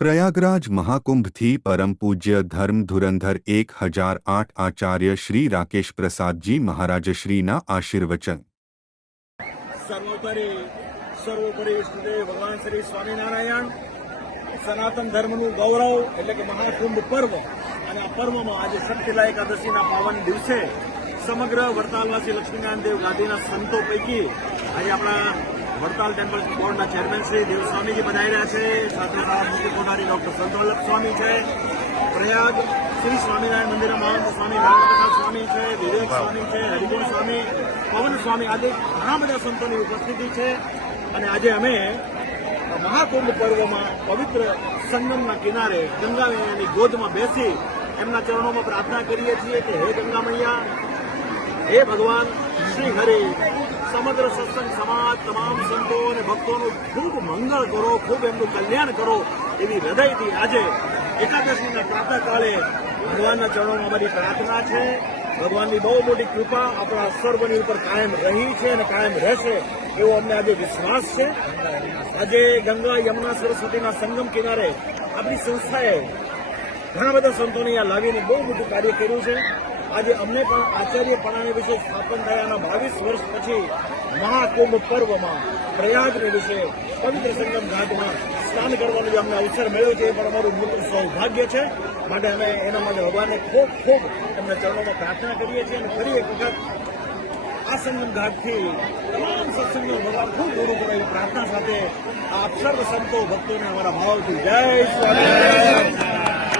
પ્રયાગરાજ મહાકુંભથી પરમ પૂજ્ય ધર્મ ધુરંધર 1008 આચાર્ય શ્રી રાકેશ પ્રસાદજી મહારાજશ્રીના આશીર્વચન। સર્વોપરી ઇષ્ટદેવ ભગવાન શ્રી સ્વામિનારાયણ સનાતન ધર્મનું ગૌરવ એટલે કે મહાકુંભ પર્વ અને આ પર્વમાં આજે શક્તિલા એકાદશીના પાવન દિવસે સમગ્ર વડતાલવાસી લક્ષ્મીનારાયણ દેવ ગાદીના સંતો પૈકી આજે આપણા વડતાલ ટેમ્પલ બોર્ડના ચેરમેન શ્રી દેવસ્વામીજી પધાર્યા છે। સાથે મુખ્ય પ્રધારી ડોક્ટર સંતવલ્લભ સ્વામી છે, પ્રયાગ શ્રી સ્વામિનારાયણ મંદિરના મહંત સ્વામી નારાયણ સ્વામી છે, વિવેક સ્વામી છે, હરિગુણ સ્વામી, પવન સ્વામી આદિ ઘણા બધા સંતોની ઉપસ્થિતિ છે। અને આજે અમે મહાકુંભ પર્વમાં પવિત્ર સંગમના કિનારે ગંગાની ગોદમાં બેસી એમના ચરણોમાં પ્રાર્થના કરીએ છીએ કે હે ગંગા મૈયા, હે ભગવાન શ્રી હરિ, સમગ્ર સત્સંગ સમાજ તમામ સંતો અને ભક્તોનું ખૂબ મંગળ કરો, ખૂબ એમનું કલ્યાણ કરો એવી હૃદયથી આજે એકાદશીના પ્રાતઃકાળે ભગવાનના ચરણોમાં અમારી પ્રાર્થના છે। ભગવાનની બહુ મોટી કૃપા આપણા સર્વની ઉપર કાયમ રહી છે અને કાયમ રહેશે એવો અમને આજે વિશ્વાસ છે। આજે ગંગા યમુના સરસ્વતીના સંગમ કિનારે આપણી સંસ્થાએ ઘણા બધા સંતોને અહીંયા લાવીને બહુ મોટું કાર્ય કર્યું છે। આજે અમને પણ આચાર્યપણાને વિશે સ્થાપન થયાના 22 વર્ષ પછી મહાકુંભ પર્વમાં પ્રયાગને વિશે પવિત્ર સંગમ ઘાટમાં સ્નાન કરવાનો જે અમને અવસર મળ્યો છે એ પણ અમારું મોટું સૌભાગ્ય છે। માટે અમે એના માટે ભગવાનને ખૂબ ખૂબ એમના ચરણોમાં પ્રાર્થના કરીએ છીએ અને ફરી એક વખત આ સંગમ ઘાટથી તમામ સત્સંગનો ભગવાન ખૂબ દૂર કરે એવી પ્રાર્થના સાથે આપ સર્વ સંતો ભક્તોને અમારા ભાવથી જય સ્વામિનારાયણ।